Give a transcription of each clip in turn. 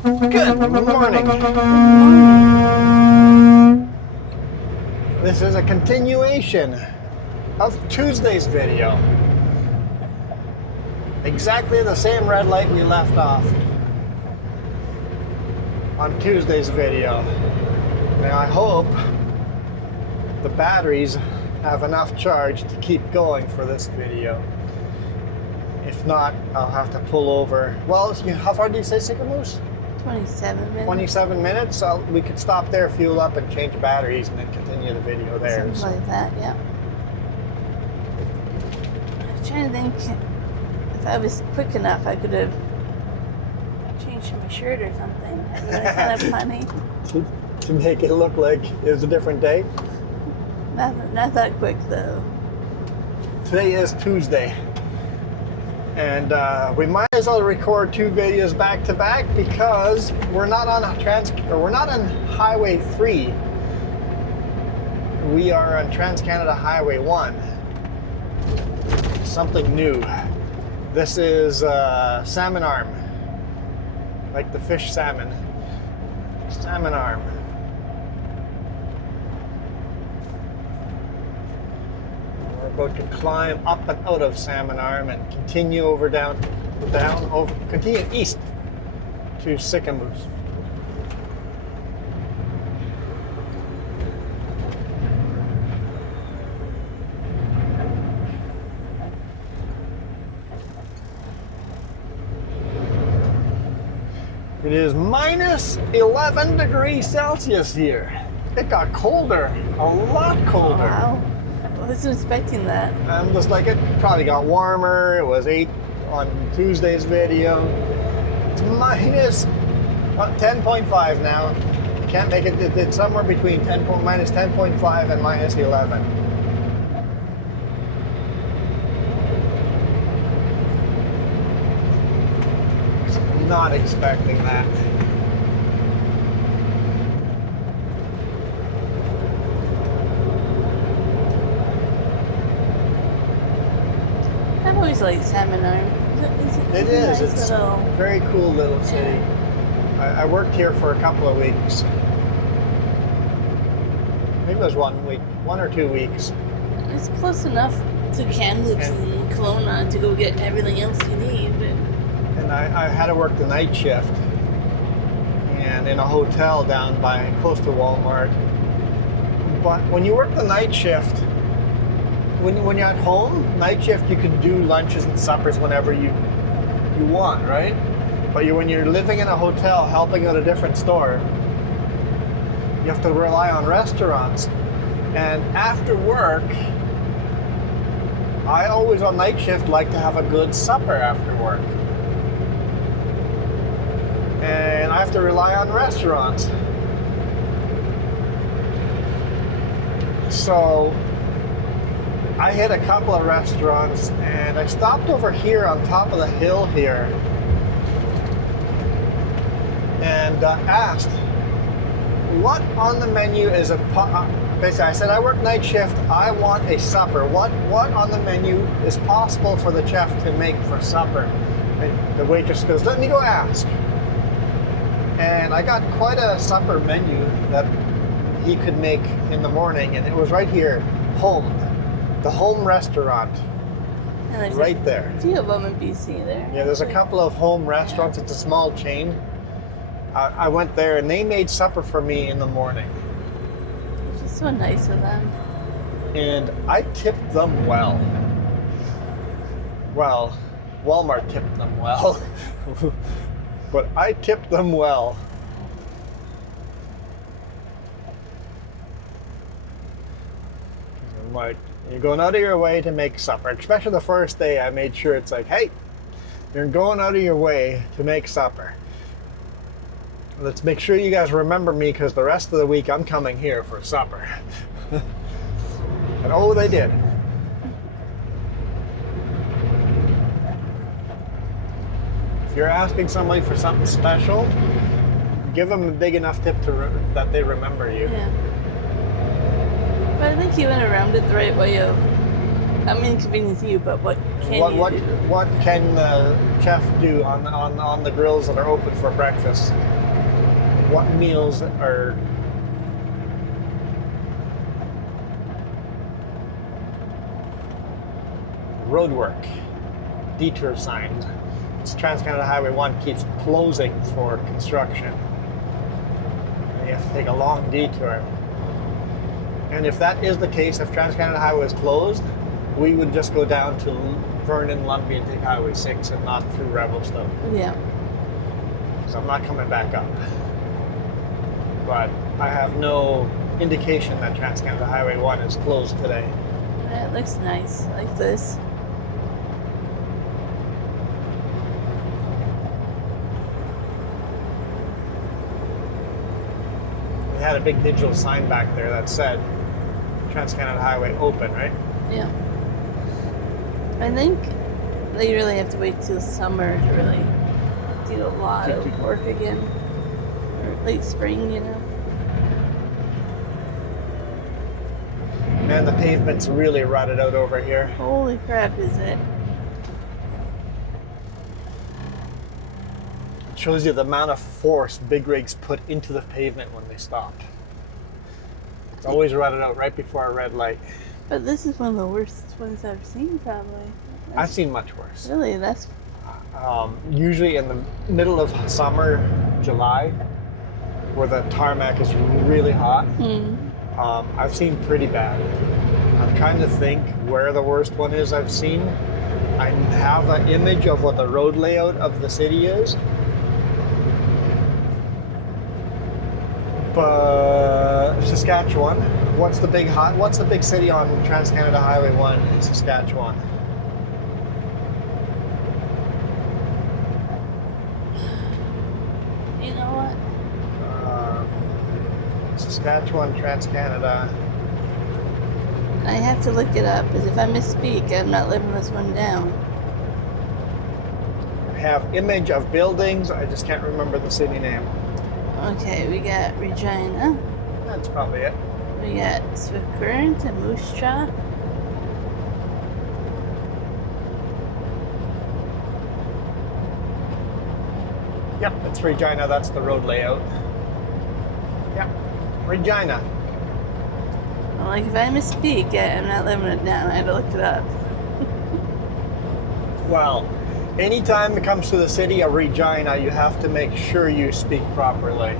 Good morning. This is a continuation of Tuesday's video. Exactly the same red light we left off on Tuesday's video. And I hope the batteries have enough charge to keep going for this video. If not, I'll have to pull over. Well, how far do you say Sicamous? 27 minutes. 27 minutes, so we could stop there, fuel up, and change batteries, and then continue the video there. Something like that, yeah. I'm trying to think if I was quick enough, I could have changed my shirt or something. That's kind of funny. To make it look like it was a different day. Not that quick though. Today is Tuesday. And we might as well record two videos back to back because we're not on we're not on Highway 3. We are on Trans-Canada Highway 1. Something new. This is salmon arm, like the fish salmon. Salmon arm. About to climb up and out of Salmon Arm and continue over continue east to Sicamous. It is minus 11 degrees Celsius here. It got colder, a lot colder. Wow. I wasn't expecting that. I'm just like, it probably got warmer. It was 8 on Tuesday's video. It's minus 10.5 now. Can't make it. It's somewhere between minus 10.5 and minus 11. Not expecting that. I've always liked Salmon Arm. It is. Nice It's little... a very cool little city. I worked here for a couple of weeks. Maybe it was 1 week, 1 or 2 weeks. It's close enough to Kamloops and Kelowna to go get everything else you need. But... And I had to work the night shift and in a hotel down by close to Walmart. But when you work the night shift, when you're at home, night shift, you can do lunches and suppers whenever you want, right? But when you're living in a hotel, helping at a different store, you have to rely on restaurants. And after work, I always on night shift like to have a good supper after work. And I have to rely on restaurants. So I hit a couple of restaurants and I stopped over here on top of the hill here and asked what on the menu is basically I said I work night shift, I want a supper. What on the menu is possible for the chef to make for supper? And the waitress goes, let me go ask. And I got quite a supper menu that he could make in the morning, and it was right here, home. The home restaurant, right there. A few of them in BC there. Yeah, there's a couple of home restaurants. It's a small chain. I went there and they made supper for me in the morning. Which is so nice of them. And I tipped them well. Well, Walmart tipped them well. But I tipped them well. I'm like, you're going out of your way to make supper. Especially the first day, I made sure it's like, hey, you're going out of your way to make supper. Let's make sure you guys remember me because the rest of the week I'm coming here for supper. And oh, they did. If you're asking somebody for something special, give them a big enough tip that they remember you. Yeah. But I think you went around it the right way of I'm inconveniencing you, but what can What you do? what can the chef do on the grills that are open for breakfast? What meals are road work, detour signs? It's Trans-Canada Highway 1 keeps closing for construction. And you have to take a long detour. And if that is the case, if Trans-Canada Highway is closed, we would just go down to Vernon, Lumbee, and take Highway 6 and not through Revelstoke. Yeah. So I'm not coming back up. But I have no indication that Trans-Canada Highway 1 is closed today. It looks nice, like this. We had a big digital sign back there that said Trans-Canada Highway open, right? Yeah. I think they really have to wait till summer to really do a lot of work again. Or late spring, you know. Man, the pavement's really rotted out over here. Holy crap, is it? It shows you the amount of force big rigs put into the pavement when they stopped. It's always rotted out right before a red light. But this is one of the worst ones I've seen, probably. I've seen much worse. Really, that's... Usually in the middle of summer, July, where the tarmac is really hot, I've seen pretty bad. I'm trying to think where the worst one is I've seen. I have an image of what the road layout of the city is. But Saskatchewan, what's the big city on Trans-Canada Highway 1 in Saskatchewan? You know what? Saskatchewan, Trans-Canada. I have to look it up, because if I misspeak, I'm not living this one down. I have image of buildings, I just can't remember the city name. Okay, we got Regina. That's probably it. We got Swift Current and Moose Jaw. Yep, it's Regina, that's the road layout. Yep, Regina. Well, like, if I misspeak, I'm not living it down. I had to look it up. Well, anytime it comes to the city of Regina, you have to make sure you speak properly.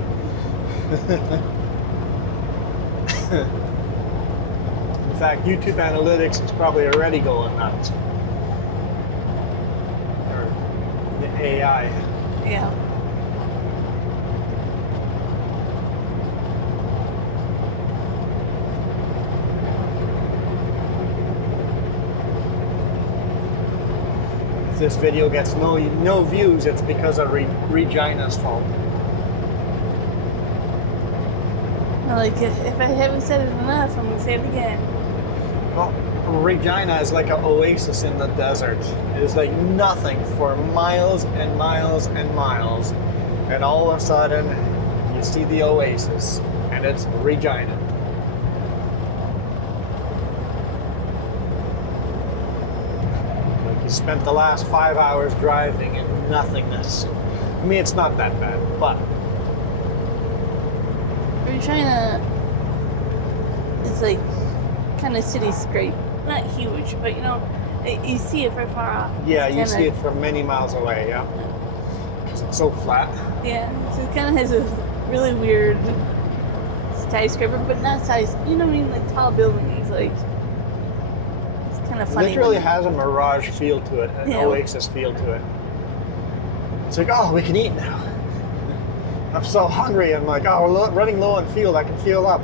In fact, YouTube analytics is probably already going nuts. Or the AI. Yeah. If this video gets no views, it's because of Regina's fault. Like, if I haven't said it enough, I'm going to say it again. Well, Regina is like an oasis in the desert. It is like nothing for miles and miles and miles. And all of a sudden, you see the oasis, and it's Regina. Like you spent the last 5 hours driving in nothingness. I mean, it's not that bad, but Regina is like kind of cityscape. Not huge, but you know, you see it from far off. yeah, It's you kinda- see it from many miles away, yeah. Because it's so flat. Yeah, so it kind of has a really weird skyscraper, but not size. You know what I mean? Like tall buildings. Like it's kind of It funny. literally when- has a mirage feel to it, an Yeah. oasis feel to it. It's like, oh, we can eat now. I'm so hungry. I'm like, oh, we're running low on fuel. I can fuel up.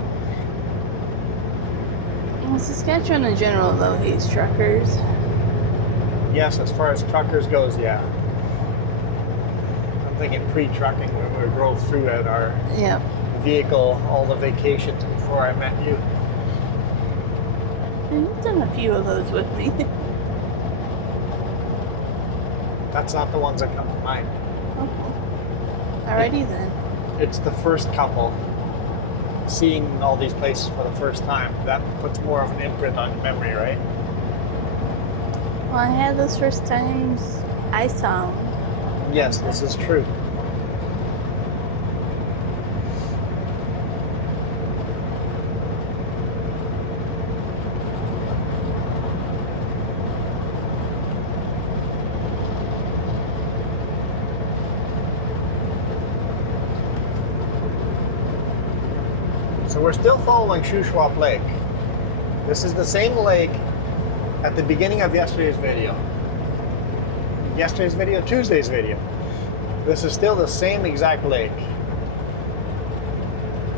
Well, Saskatchewan in general, though, hates truckers. Yes, as far as truckers goes, yeah. I'm thinking pre-trucking when we drove through at our Yeah. vehicle all the vacations before I met you. And you've done a few of those with me. That's not the ones that come to mind. Alrighty then. It's the first couple. Seeing all these places for the first time, that puts more of an imprint on memory, right? Well, I had those first times I saw them. Yes, this is true. So we're still following Shuswap Lake. This is the same lake at the beginning of yesterday's video. Tuesday's video. This is still the same exact lake.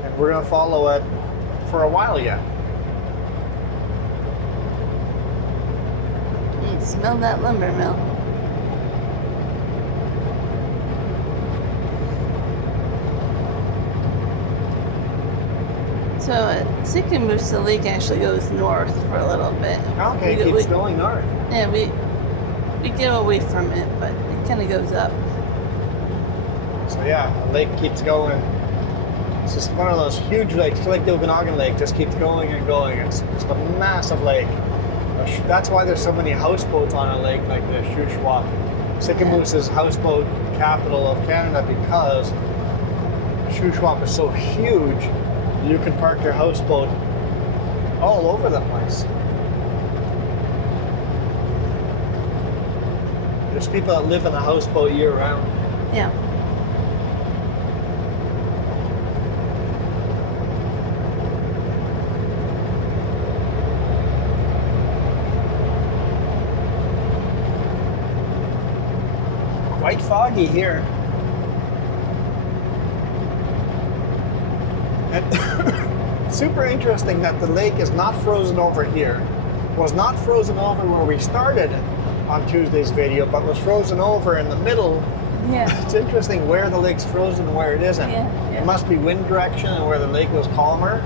And we're gonna follow it for a while yet. You smell that lumber mill. So at Sicamous, the lake actually goes north for a little bit. Okay, it keeps going north. Yeah, we get away from it, but it kind of goes up. So yeah, the lake keeps going. It's just one of those huge lakes, like the Okanagan Lake, just keeps going and going. It's just a massive lake. That's why there's so many houseboats on a lake like the Shuswap. Sicamous is houseboat capital of Canada because Shuswap is so huge. You can park your houseboat all over the place. There's people that live in a houseboat year round. Yeah. Quite foggy here. And super interesting that the lake is not frozen over here. Was not frozen over where we started on Tuesday's video, but was frozen over in the middle. Yeah. It's interesting where the lake's frozen and where it isn't. Yeah, yeah. It must be wind direction and where the lake was calmer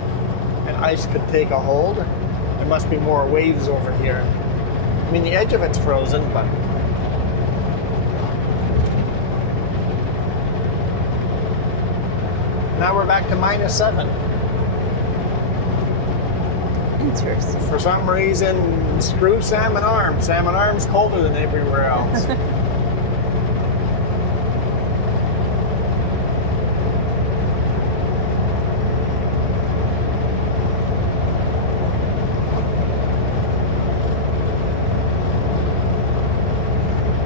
and ice could take a hold. There must be more waves over here. I mean, the edge of it's frozen, but now we're back to -7. Interesting. For some reason, screw Salmon Arm. Salmon Arm's colder than everywhere else.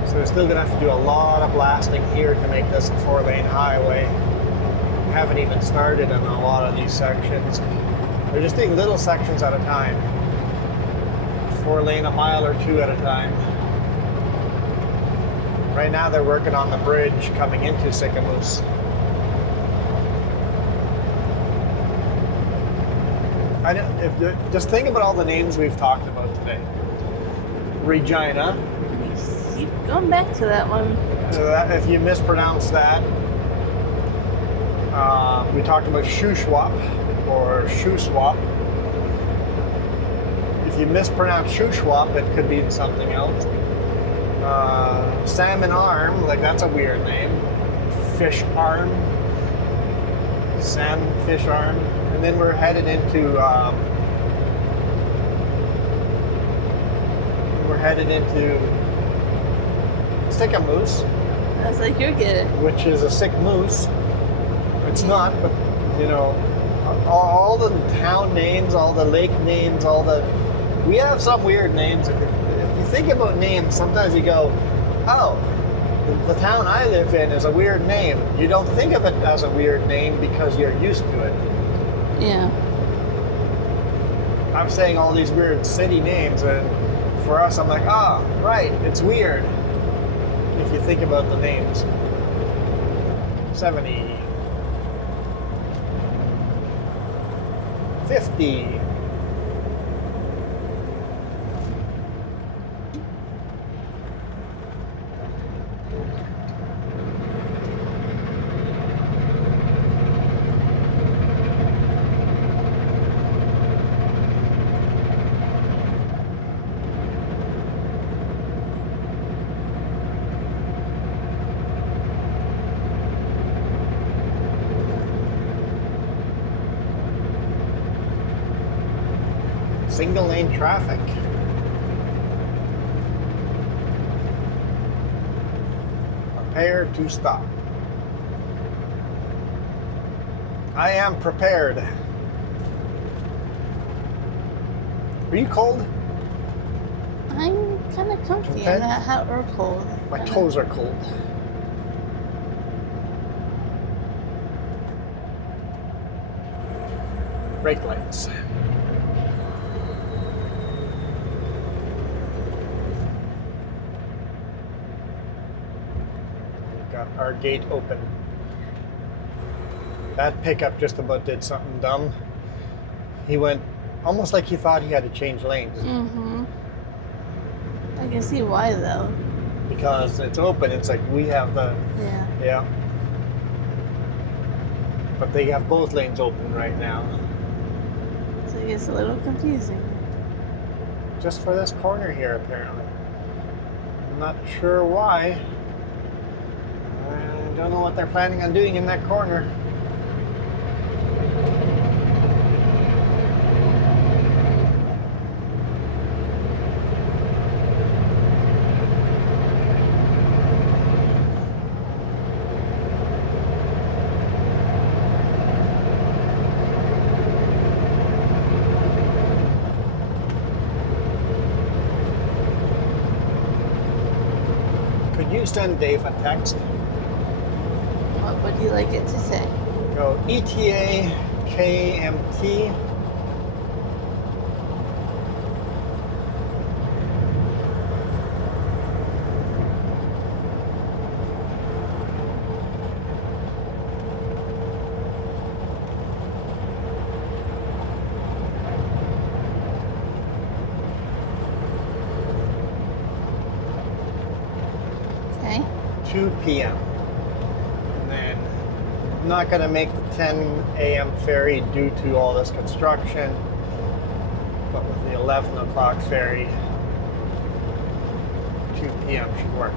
So we're still gonna have to do a lot of blasting here to make this a 4-lane highway. Haven't even started on a lot of these sections. They're just doing little sections at a time. 4-lane, a mile or two at a time. Right now they're working on the bridge coming into Sicamous. Just think about all the names we've talked about today. Regina. Keep going back to that one. If you mispronounce that. We talked about Shuswap or Shuswap. If you mispronounce Shuswap, it could be something else. Salmon Arm, like that's a weird name. Fish Arm. Salmon Fish Arm. And then we're headed into Sicamous. I was like, you're good. Which is a sick moose. It's not, but you know, all the town names, all the lake names, we have some weird names. If you think about names, sometimes you go, oh, the town I live in is a weird name. You don't think of it as a weird name because you're used to it. Yeah. I'm saying all these weird city names, and for us, I'm like, ah, oh, right, it's weird. If you think about the names. 70. 50. Single lane traffic. Prepare to stop. I am prepared. Are you cold? I'm kind of comfy. Okay. I'm not hot or cold. My toes are cold. Brake lights. We've got our gate open. That pickup just about did something dumb. He went almost like he thought he had to change lanes. Mm-hmm. I can see why though. Because it's open, it's like we have the... Yeah. Yeah. But they have both lanes open right now. So it gets a little confusing. Just for this corner here, apparently. I'm not sure why. I don't know what they're planning on doing in that corner. Could you send Dave a text? What would you like it to say? Go ETA KMT. Okay. 2 p.m. And then I'm not going to make the 10 a.m. ferry due to all this construction, but with the 11 o'clock ferry, 2 p.m. should work.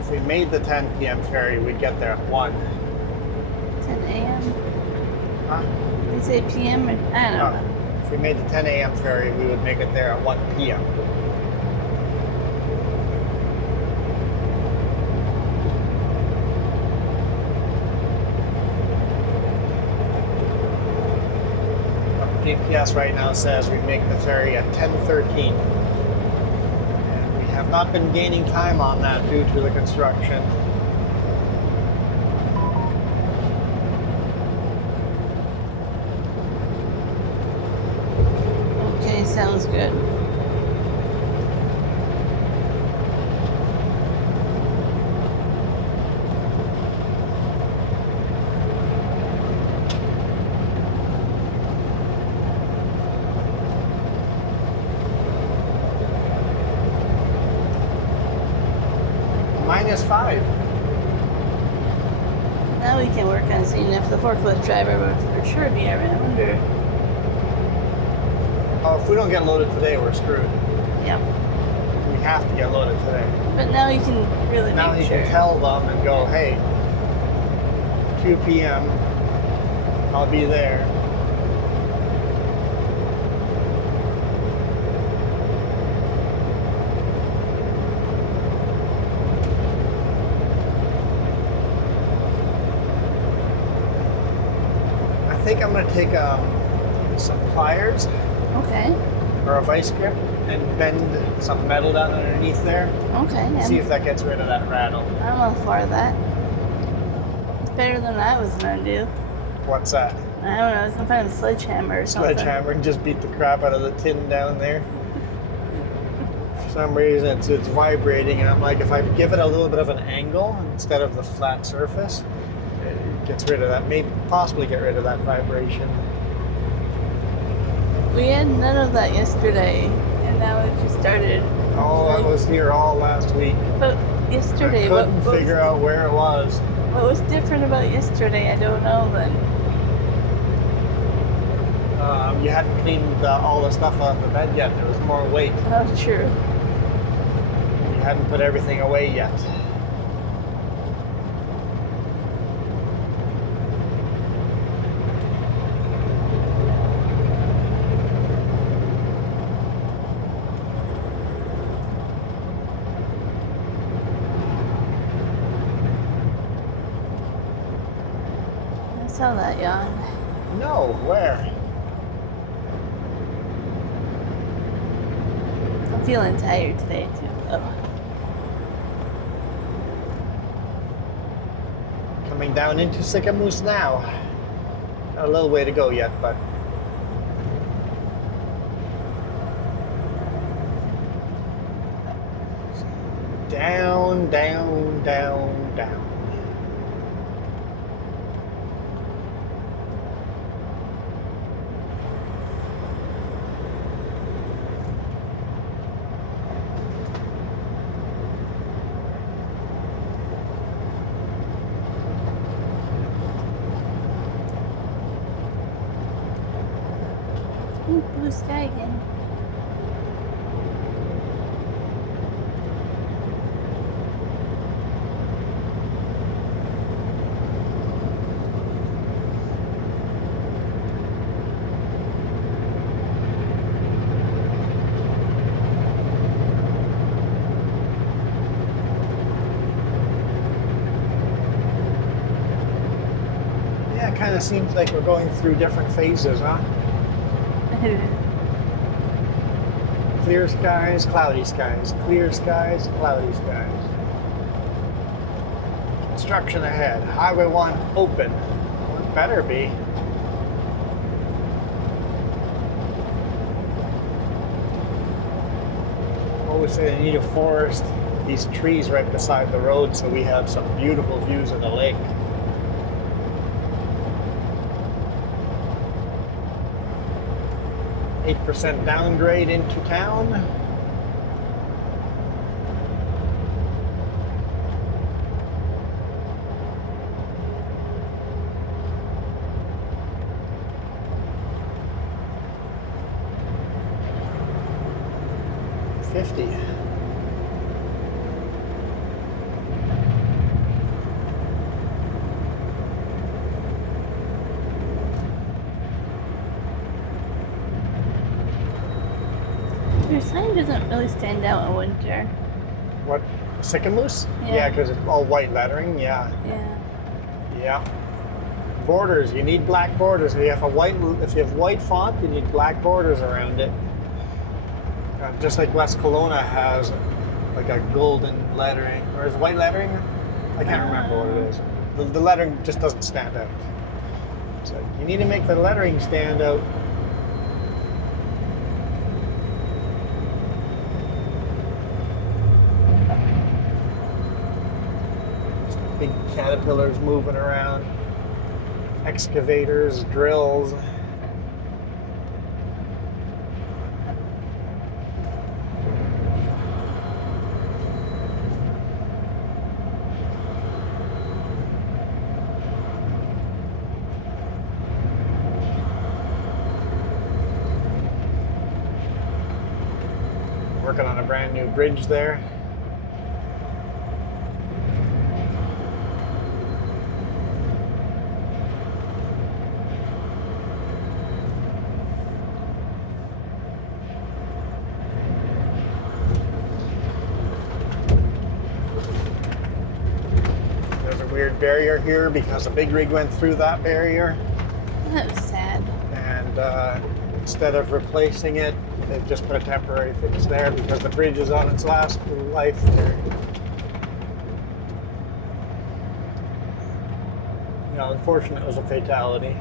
If we made the 10 p.m. ferry, we'd get there at 1. 10 a.m. Huh? Did you say p.m. or I don't know. If we made the 10 a.m. ferry, we would make it there at 1 p.m. GPS right now says we make the ferry at 10:13. And we have not been gaining time on that due to the construction. Okay, sounds good. -5. Now we can work on seeing if the forklift driver would for sure be around or... Oh, if we don't get loaded today, we're screwed. Yep. We have to get loaded today. But now you can really Now make you sure. can tell them and go, hey, 2 p.m., I'll be there. I think I'm going to take some pliers Okay. or a vice grip and bend some metal down underneath there. Okay. See if that gets rid of that rattle. I'm all for that. It's better than I was gonna do. What's that? I don't know, some kind of sledgehammer or something. Sledgehammer and just beat the crap out of the tin down there. For some reason it's vibrating, and I'm like, if I give it a little bit of an angle instead of the flat surface, it gets rid of that, maybe possibly get rid of that vibration. We had none of that yesterday, and now it just started. Oh, I was here all last week. But I yesterday, couldn't figure out where it was. What was different about yesterday? I don't know then. You hadn't cleaned all the stuff off the bed yet. There was more weight. Oh, true. You hadn't put everything away yet. I saw that yawn. No, where? I'm feeling tired today too. Oh. Coming down into Sicamous now. Got a little way to go yet, but down, down, down, down. Ooh, blue sky again. Yeah, it kind of seems like we're going through different phases, huh? Clear skies, cloudy skies. Clear skies, cloudy skies. Construction ahead. Highway 1 open. Well, it better be. Always say they need to forest these trees right beside the road so we have some beautiful views of the lake. %8 downgrade into town. $50. Your sign doesn't really stand out in winter. What? Sicamous? Yeah. Because it's all white lettering. Yeah. Yeah. Yeah. Borders. You need black borders. If you have white font, you need black borders around it. Just like West Kelowna has like a golden lettering, or is it white lettering? I can't remember what it is. The lettering just doesn't stand out. So you need to make the lettering stand out. Big caterpillars moving around, excavators, drills. Working on a brand new bridge there. Weird barrier here because a big rig went through that barrier, That was sad. and instead of replacing it, they've just put a temporary fix there because the bridge is on its last life there. You know, unfortunately, it was a fatality.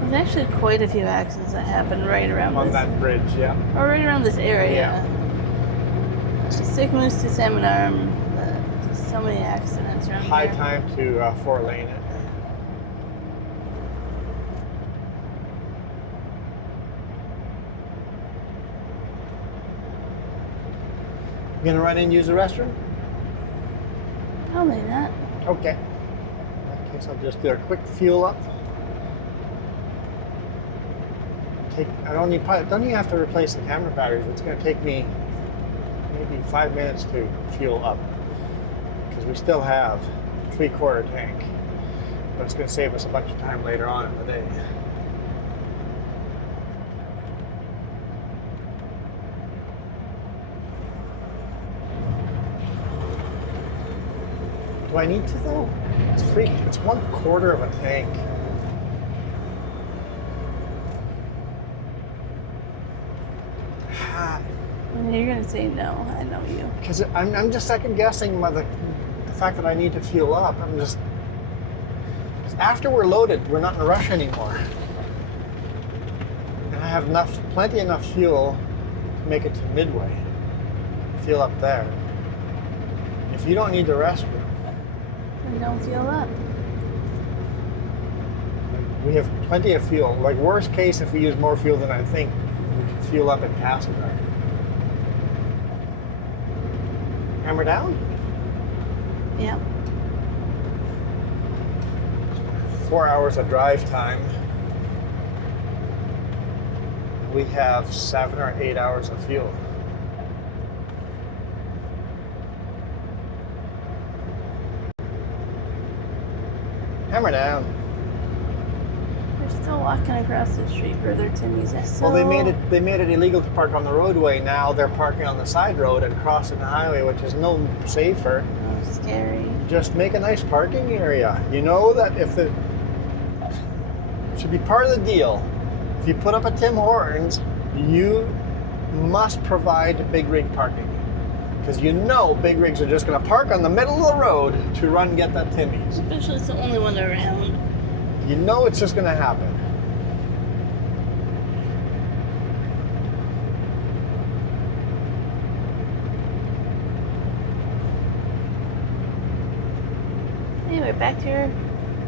There's actually quite a few accidents that happened right around On this, that bridge, yeah. or right around this area. Yeah. Sicamous to Salmon Arm, just so many accidents around High here. time to 4-lane it. You gonna run in and use the restroom? Probably not. Okay. In that case, I'll just do a quick fuel up. I don't even have to replace the camera batteries. It's going to take me maybe 5 minutes to fuel up because we still have 3/4 tank. But it's going to save us a bunch of time later on in the day. Do I need to though? It's 1/4 of a tank. You're gonna say no. I know you. Because I'm just second guessing the fact that I need to fuel up. I'm just, 'cause after we're loaded, we're not in a rush anymore, and I have plenty enough fuel to make it to Midway. Fuel up there. If you don't need the restroom, And don't fuel up. we have plenty of fuel. Like worst case, if we use more fuel than I think, we can fuel up at Castlegar. Hammer down? Yeah. 4 hours of drive time. We have 7 or 8 hours of fuel. Hammer down. They're still walking across the street for their Timmy's. Well, they made it illegal to park on the roadway. Now they're parking on the side road and crossing the highway, which is no safer. Oh, scary. Just make a nice parking area. You know that if it should be part of the deal. If you put up a Tim Hortons, you must provide big rig parking. Because you know big rigs are just going to park on the middle of the road to run and get that Timmy's. Especially it's the only one around. You know it's just going to happen. Anyway, back to your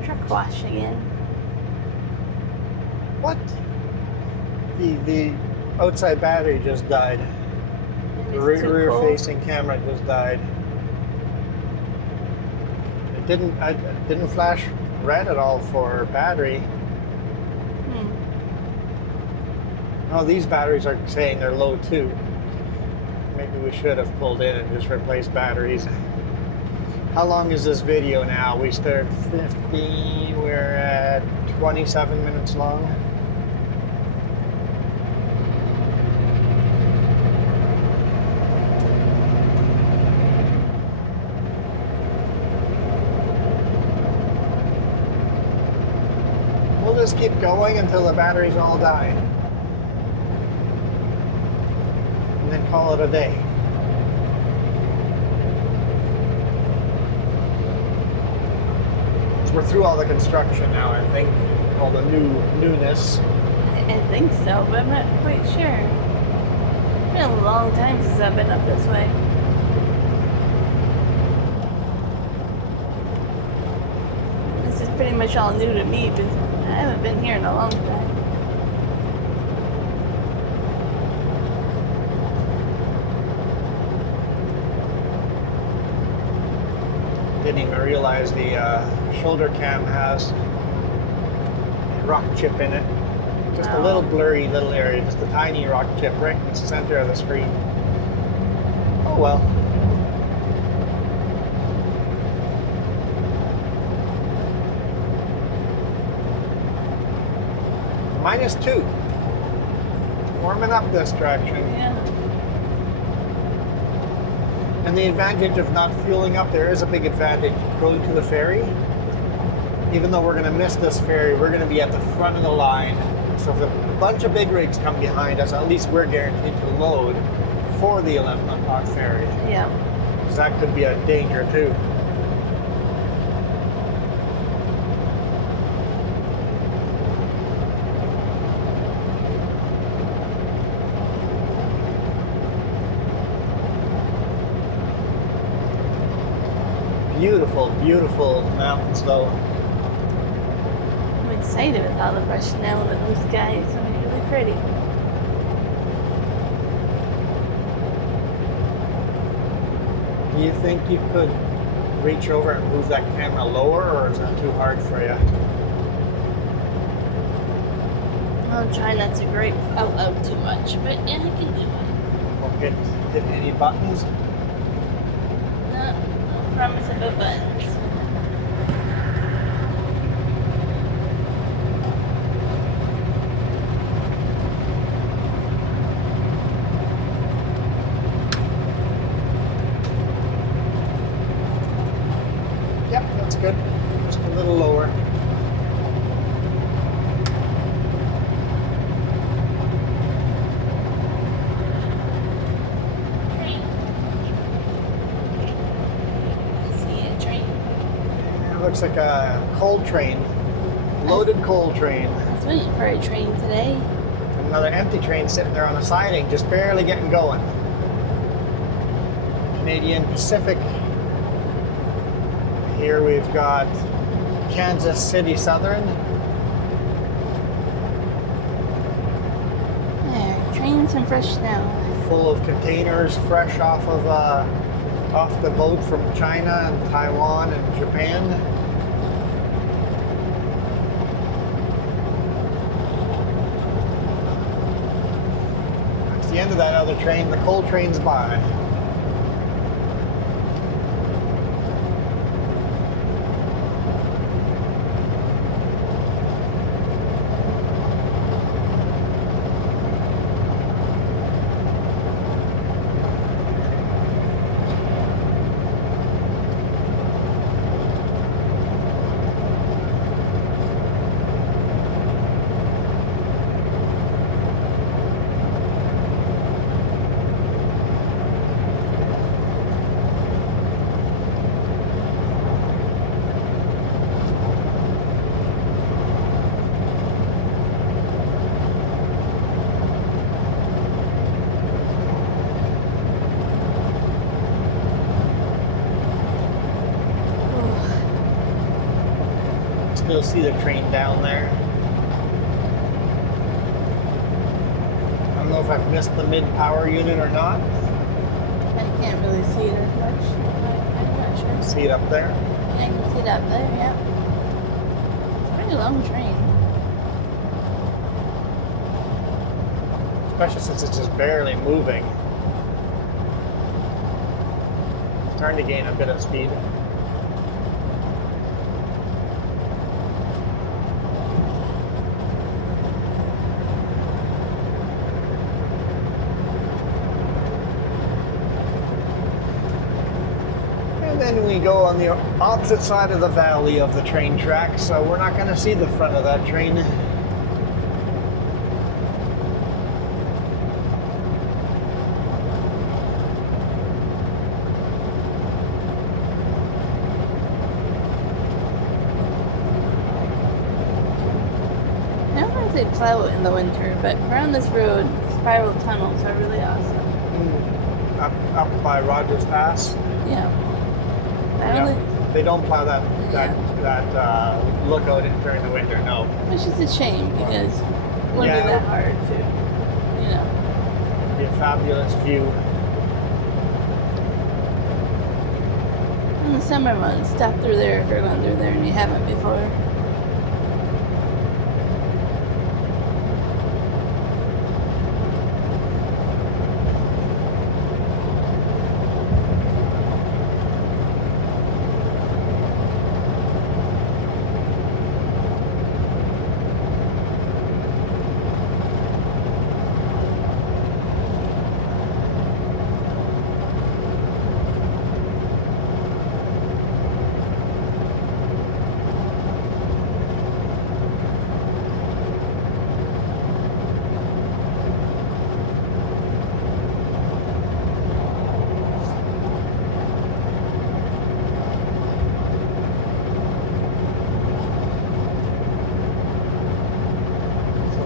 truck wash again. What? The outside battery just died. The rear facing camera just died. It didn't flash red at all for battery. Oh, these batteries are saying they're low too. Maybe we should have pulled in and just replaced batteries. How long is this video now? We started 50, we're at 27 minutes long. We'll just keep going until the batteries all die. And then call it a day. We're through all the construction now, I think. All the newness. I think so, but I'm not quite sure. It's been a long time since I've been up this way. This is pretty much all new to me because I haven't been here in a long time. Didn't even realize the shoulder cam has a rock chip in it. Just a little blurry little area, just a tiny rock chip right in the center of the screen. Oh well. -2. Warming up this direction. Yeah. And the advantage of not fueling up, there is a big advantage going to the ferry. Even though we're going to miss this ferry, we're going to be at the front of the line. So if a bunch of big rigs come behind us, at least we're guaranteed to load for the 11 o'clock ferry. Yeah. Because that could be a danger too. Beautiful, beautiful mountains though. I'm excited with all the brush now and the blue sky. It's going to be really pretty. Do you think you could reach over and move that camera lower, or is that too hard for you? I'll try not to grape out loud too much, but yeah, I can do it. Or hit any buttons? No promise about buttons. Yep, that's good. Just a little lower. Train. See a train? It looks like a coal train. Loaded coal train. I was waiting for a train today. Another empty train sitting there on the siding, just barely getting going. Canadian Pacific. Here we've got Kansas City Southern. There, trains and fresh snow. Full of containers fresh off the boat from China and Taiwan and Japan. That's the end of that other train. The coal train's by. Still see the train down there. I don't know if I've missed the mid-power unit or not. I can't really see it as much. I'm not sure. See it up there? I can see it up there, yeah. It's a pretty long train. Especially since it's just barely moving. It's starting to gain a bit of speed. Then we go on the opposite side of the valley of the train tracks, so we're not going to see the front of that train. I don't know if they plow it in the winter, but around this road, spiral tunnels are really awesome. Up by Rogers Pass. Yeah. They don't plow that lookout during the winter, no. Which is a shame because it wouldn't be that hard to, you know. Be a fabulous view. In the summer months, stop through there if you're going through there and you haven't before.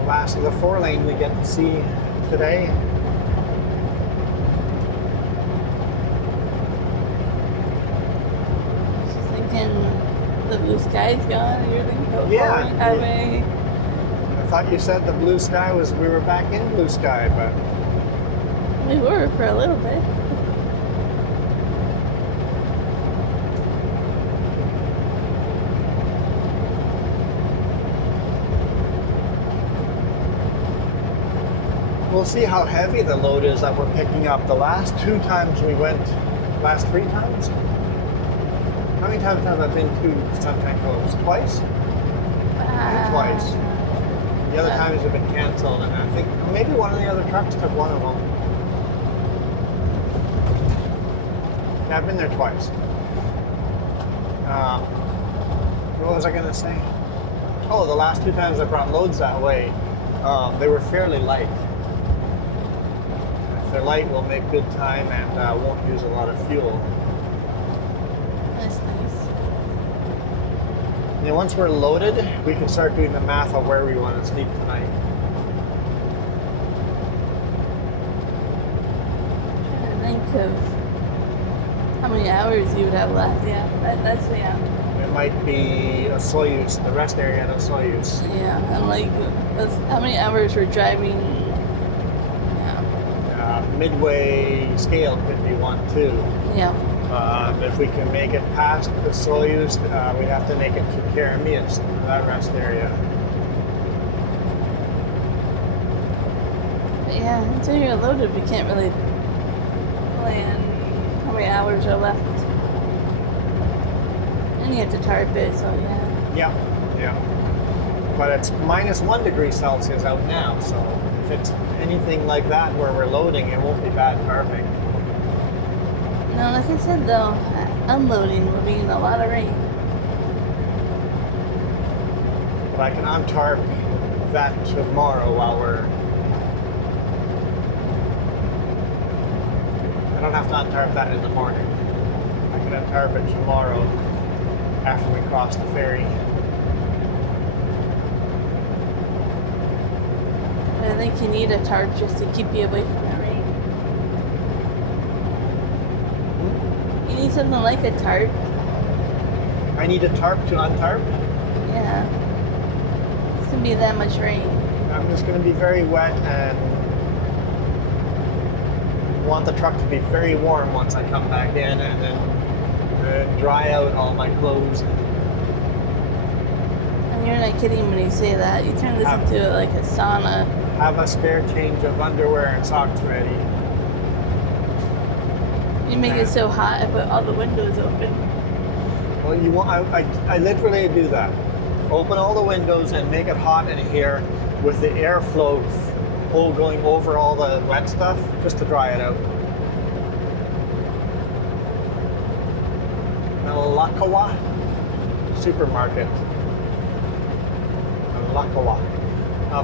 Last of the 4-lane we get to see today. Just thinking the blue sky's gone and you're thinking about Yeah. highway. I thought you said the blue sky was, we were back in blue sky, but We were for a little bit. we'll see how heavy the load is that we're picking up. The last 2 times we went, last 3 times? How many times have I been to Sunshine Coves? Twice? I think twice. The other times have been canceled, and I think maybe one of the other trucks took one of them. Yeah, I've been there twice. What was I going to say? Oh, the last 2 times I brought loads that way, they were fairly light. If they're light, we'll make good time and won't use a lot of fuel. That's nice. And then once we're loaded, we can start doing the math of where we want to sleep tonight. I'm trying to think of how many hours you would have left. Yeah, that's yeah. It might be a Soyuz, the rest area at a Soyuz. Yeah, and like, how many hours we're driving? Yeah. Midway scale could be one too. Yeah. If we can make it past the Soyuz, we have to make it to Sicamous, that rest area. But yeah, until you're loaded, we can't really plan how many hours are left. And you have to tarp it, so yeah. Yeah. But it's -1 degree Celsius out now, so if it's anything like that where we're loading, it won't be bad tarping. No, like I said though, unloading will be in a lot of rain. But I can untarp that tomorrow while we're... I don't have to untarp that in the morning. I can untarp it tomorrow after we cross the ferry. I think you need a tarp just to keep you away from the rain. You need something like a tarp. I need a tarp to untarp? Yeah. It's gonna be that much rain. I'm just going to be very wet and want the truck to be very warm once I come back in, and then dry out all my clothes. And you're not kidding when you say that. You turn this into like a sauna. Have a spare change of underwear and socks ready. You make it so hot, I put all the windows open. Well, you want? I literally do that. Open all the windows and make it hot in here with the airflow hole going over all the wet stuff, just to dry it out. Lakawa supermarket. Lakawa.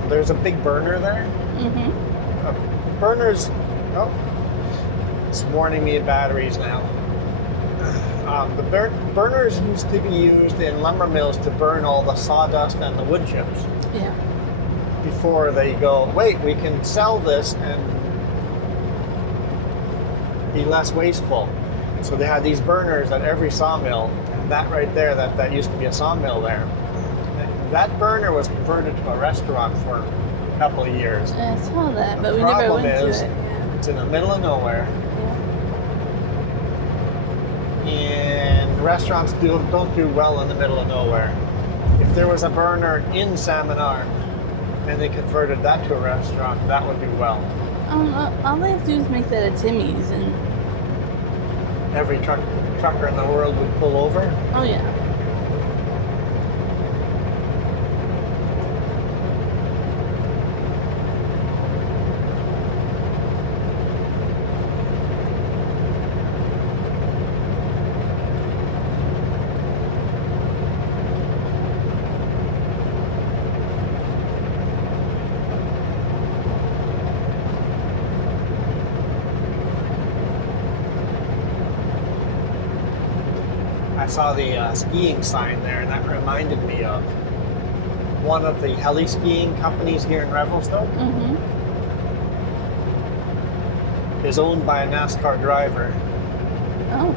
There's a big burner there. Mm-hmm. Burners. Oh, it's warning me of batteries now. The burners used to be used in lumber mills to burn all the sawdust and the wood chips. Yeah. Before they go, wait, we can sell this and be less wasteful. So they had these burners at every sawmill. And that right there, that used to be a sawmill there. That burner was converted to a restaurant for a couple of years. I saw that, but The we never went problem to is, it. Yeah. it's in the middle of nowhere. Yeah. And restaurants don't do well in the middle of nowhere. If there was a burner in Salmon Arm and they converted that to a restaurant, that would do well. All they have to do is make that a Timmy's, and Every trucker in the world would pull over. oh yeah. I saw the skiing sign there, and that reminded me of one of the heli skiing companies here in Revelstoke. Mm-hmm. Is owned by a NASCAR driver. Oh.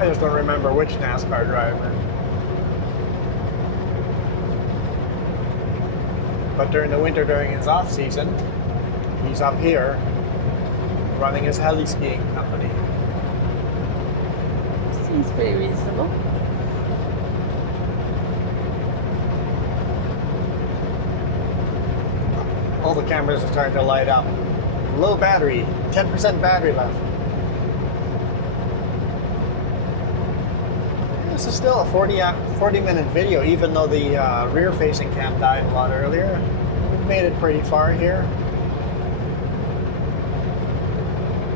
I just don't remember which NASCAR driver. But during the winter, during his off season, he's up here running his heli skiing company. Seems pretty reasonable. cameras are starting to light up. Low battery, 10% battery left. This is still a 40-minute video, even though the rear-facing cam died a lot earlier. We've made it pretty far here.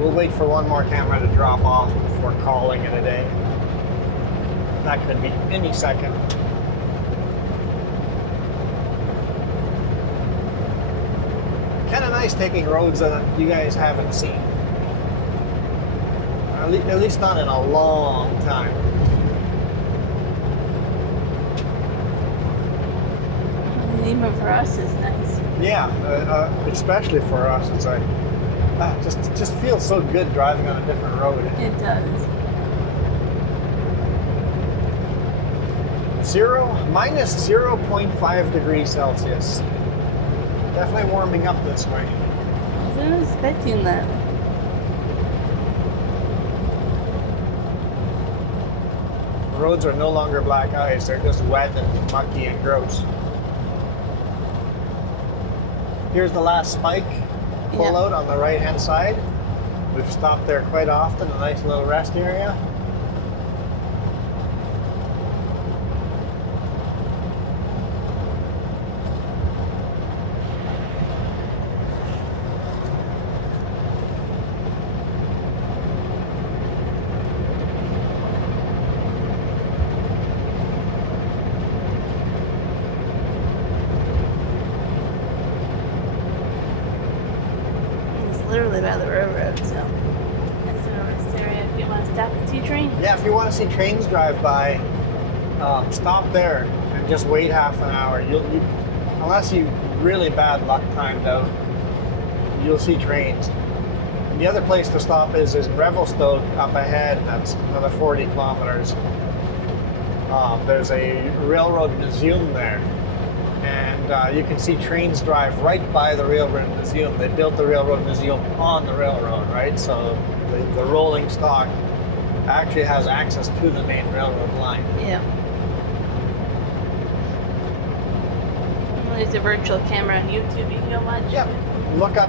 We'll wait for one more camera to drop off before calling it a day. That could be any second. Kind of nice taking roads that you guys haven't seen. At least not in a long time. Even for us is nice. Yeah, especially for us. It's like, just feels so good driving on a different road. It does. Minus 0.5 degrees Celsius. Definitely warming up this way. I wasn't expecting that. The roads are no longer black ice, they're just wet and mucky and gross. Here's the last spike pull out on the right hand side. We've stopped there quite often, a nice little rest area. Literally by the railroad, so that's an rest area if you want to stop and see trains. Yeah, if you want to see trains drive by, stop there and just wait half an hour. Unless you really bad luck timed out, you'll see trains. And the other place to stop is Revelstoke up ahead. That's another 40 kilometers. There's a railroad museum there. And you can see trains drive right by the railroad museum. They built the railroad museum on the railroad, right? So the rolling stock actually has access to the main railroad line. Yeah. Well, there's a virtual camera on YouTube you can go watch. Yep. Look up,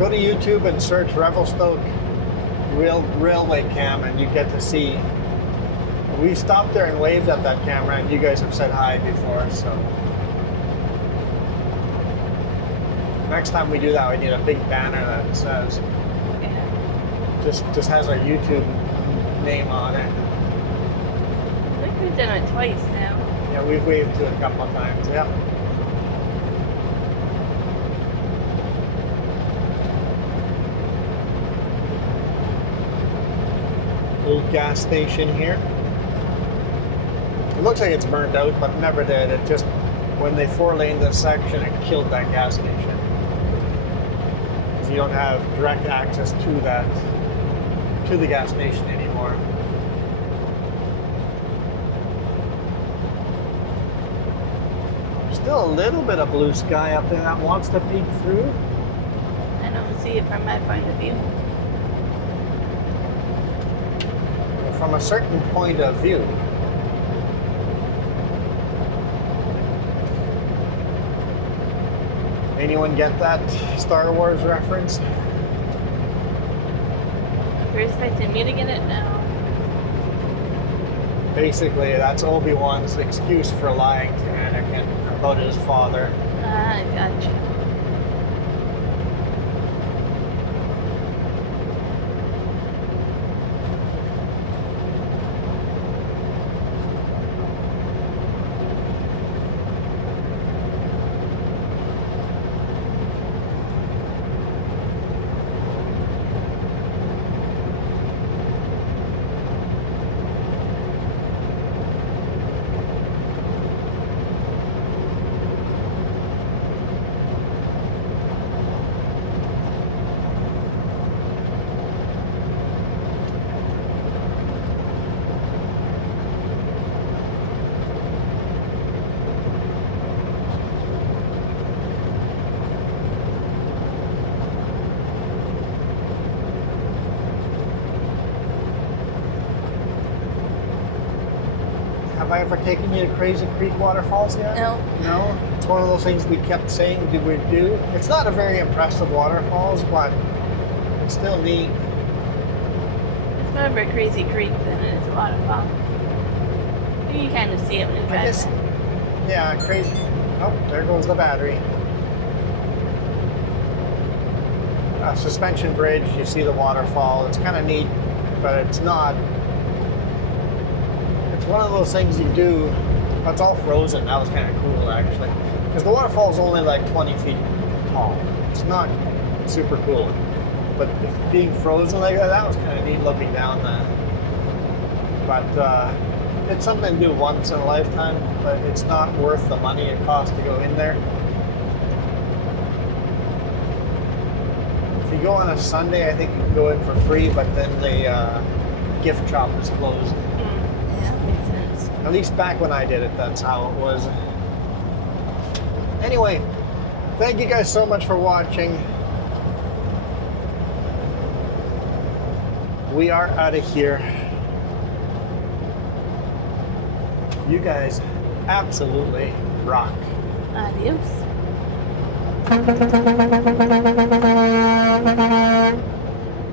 go to YouTube and search Revelstoke Railway Cam, and you get to see. We stopped there and waved at that camera, and you guys have said hi before, so. Next time we do that, we need a big banner that says, just has our YouTube name on it. I think we've done it twice now. Yeah, we've waved to it a couple of times, yeah. Old gas station here. It looks like it's burned out, but never did. It just, when they four-laned this section, it killed that gas station. Because you don't have direct access to the gas station anymore. Still a little bit of blue sky up there that wants to peek through. I don't see it from my point of view. From a certain point of view. Anyone get that Star Wars reference? If you're expecting me to get it now. Basically, that's Obi-Wan's excuse for lying to Anakin about his father. Ah, gotcha. have I ever taken you to Crazy Creek waterfalls yet? No. No? It's one of those things we kept saying we would do. It's not a very impressive waterfalls, but it's still neat. It's more of a crazy creek than it is a waterfall. You can kind of see it when you I drive guess, by. yeah, crazy. Oh, there goes the battery. Suspension bridge, you see the waterfall. It's kind of neat, but it's not. It's one of those things you do. It's all frozen. That was kind of cool, actually, because the waterfall is only like 20 feet tall. It's not super cool, but being frozen like that, that was kind of neat looking down there. But it's something to do once in a lifetime, but it's not worth the money it costs to go in there. If you go on a Sunday, I think you can go in for free, but then the gift shop is closed. Yeah, that makes sense. At least back when I did it, that's how it was. Anyway, thank you guys so much for watching. We are out of here. You guys absolutely rock. Adios.